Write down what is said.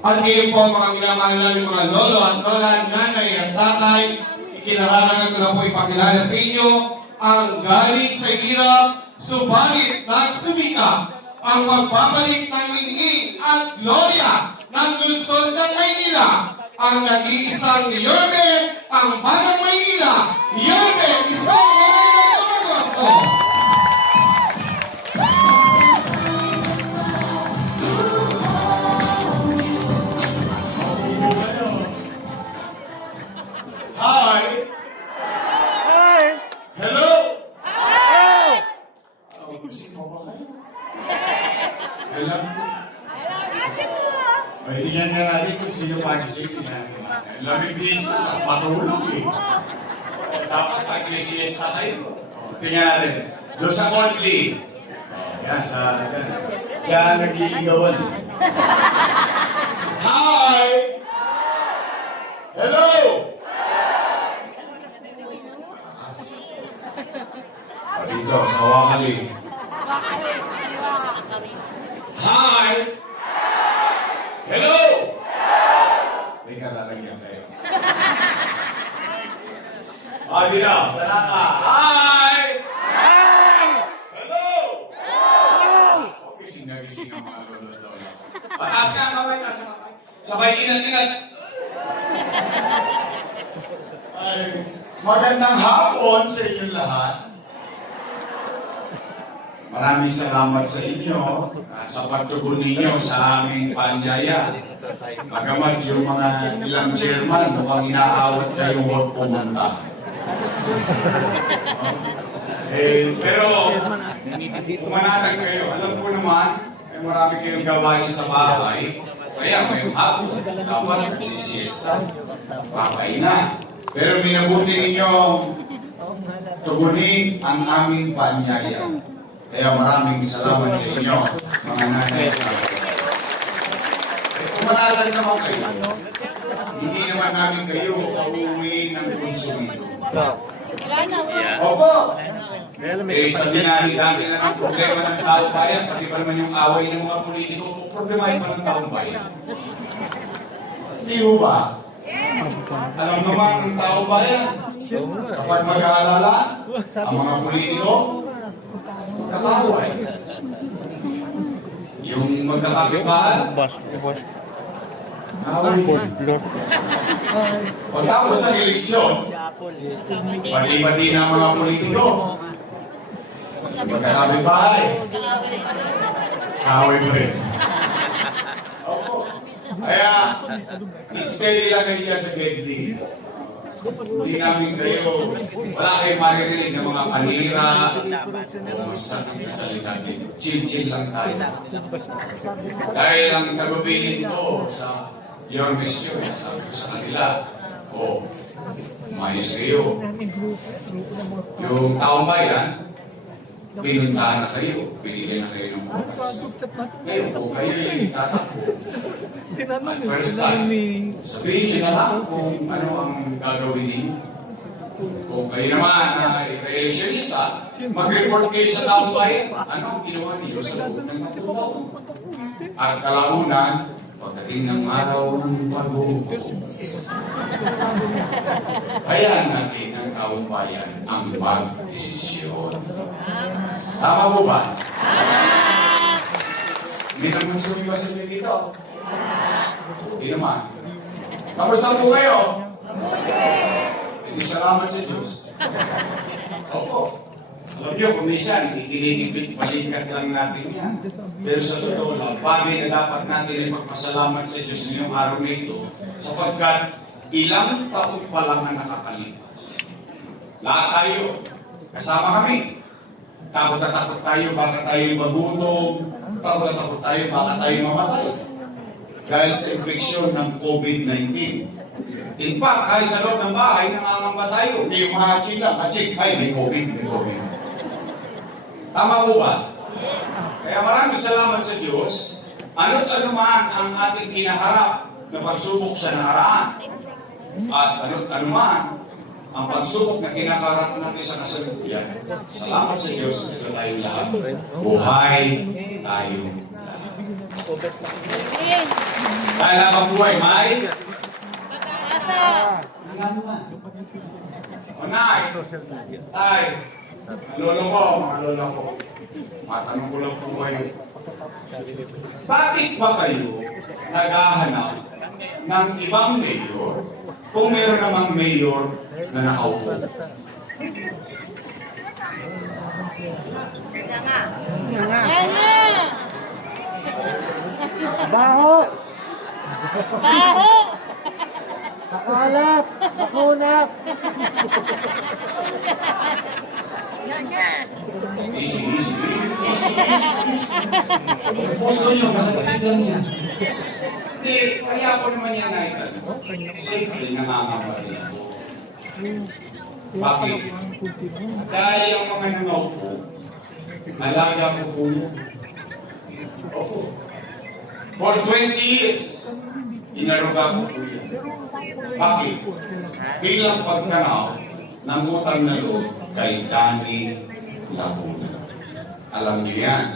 At ngayon po mga minamahal namin mga lolo at lola, nanay at tatay, ikinararangan ko na po ipakilala sa inyo ang galing sa hirap, subalit nagsumika ang magbabalik ng lingling at gloria ng lungsod ng Maynila, ang nag-iisang Yorme, ang Banang Maynila, Yorme Isogo Magoso. Hi! Hi! Hello! Hi! Gusto mo ba kayo? Alam ko. Ay, tingnan nga natin kung sino pagising na. Lamig dito sa matulog eh. Dapat magsisiesta kayo. Tingnan natin. Doon sa Coldly. Yan, sa... Diyan nagliligawan eh. Hi! Hello! Dito, sa Wakali. Hi! Hello! May kalalagyan kayo. Dito, sa Naka. Hi! Hello! Okay, gising ang mga lolo-lola. Pataas ka, mamay ka sa kamay. Sabay inat-inat. Ay, magandang hapon sa inyong lahat. Maraming salamat sa inyo sa pagtugon ninyo sa aming paanyaya. Bagamat yung mga ilang chairman mukhang inaawat kayong huwag pumunta. Pero umanatag kayo. Alam ko naman, marami kayong gawain sa bahay. Kaya ngayong hapon, dapat nagsisiesta. Papay na. Pero minabuti ninyo tugunin ang aming paanyaya. Kaya maraming salamat sa inyo, mga nanay at tatay. Pumanatag naman kayo. Hindi naman namin kayo pauuwiin ng konsumido. Opo! Sabi namin dati na ng problema ng taong bayan, pati pa naman yung away ng mga politiko, problemahin pa ng taong bayan. Hindi ho ba? Alam naman ng taong bayan, kapag mag-aalala, ang mga politiko, kakaway. Yung magkakapibahan, away din. Pagtapos ng eleksyon, pati-pati na mga politiko, magkakapibahay, away pa rin. Opo. Kaya, steady lang kayo sa Gedli. Hindi namin kayo, wala kayong maririnig ng mga panira o masakit na salita din. Chill-chill lang tayo. Dahil ang tagubilin ko sa your mission, sabi ko sa kanila, umayos kayo. Yung taong bayan, pinuntahan na kayo, binigyan na kayo ng oras. Ngayon po kayo yung tatakbo. At first time, sabihin nyo na lang kung ano ang gagawin ninyo. Kung kayo naman ay re-electionista, mag-report kayo sa taong bayan. Ano ang ginawa ninyo sa loob ng taon? At kalaunan, pagdating ng araw ng paghuhukom, hayaan natin ang taong bayan ang mag-desisyon. Tama po ba? Hindi naman sumiwas sa inyo dito. Hindi naman. Kamusta po kayo? Hindi salamat sa Diyos. Opo. Alam niyo, kung minsan, ikinigipit, balikat lang natin yan. Pero sa totoo lang, bagay na dapat natin ipagpasalamat sa Diyos ngayong araw na ito, sapagkat ilang taon pa lang ang nakakalipas. Lahat tayo, kasama kami. Takot na takot tayo, baka tayo magutom. Takot na takot tayo, baka tayo mamatay. Dahil sa infeksyon ng COVID-19. In fact, kahit sa loob ng bahay, nangangamba tayo. May mga chika, ay may COVID, may COVID. Tama po ba? Kaya maraming salamat sa Diyos. Ano't ano man ang ating kinaharap na pagsubok sa nakaraan. At ano't ano man ang pagsubok na kinakarap natin sa kasalukuyan. Salamat sa Diyos. Ito tayong lahat. Buhay tayong lahat. Dahil habang buhay, may Asa. nalaman. O nay, tay, lolo ko, mga lola ko, matanong ko lang po kayo. Bakit ba kayo naghahanap ng ibang mayor kung meron namang mayor na nakaupo? Yan na. Baho! Baho. Makalap! Makunap! Easy, easy. Easy, easy, easy. Gusto nyo, nakatikigan yan. Hindi, kaya ako naman yan naitanong. Siyempre, namamabali ako. Bakit? Dahil yung mga nangaupo, alaga ko po yan. Opo. For 20 years, inaruga ko po yan. Bakit? Bilang pagtanaw ng utang na loob kay Danny Laguna. Alam niyo yan.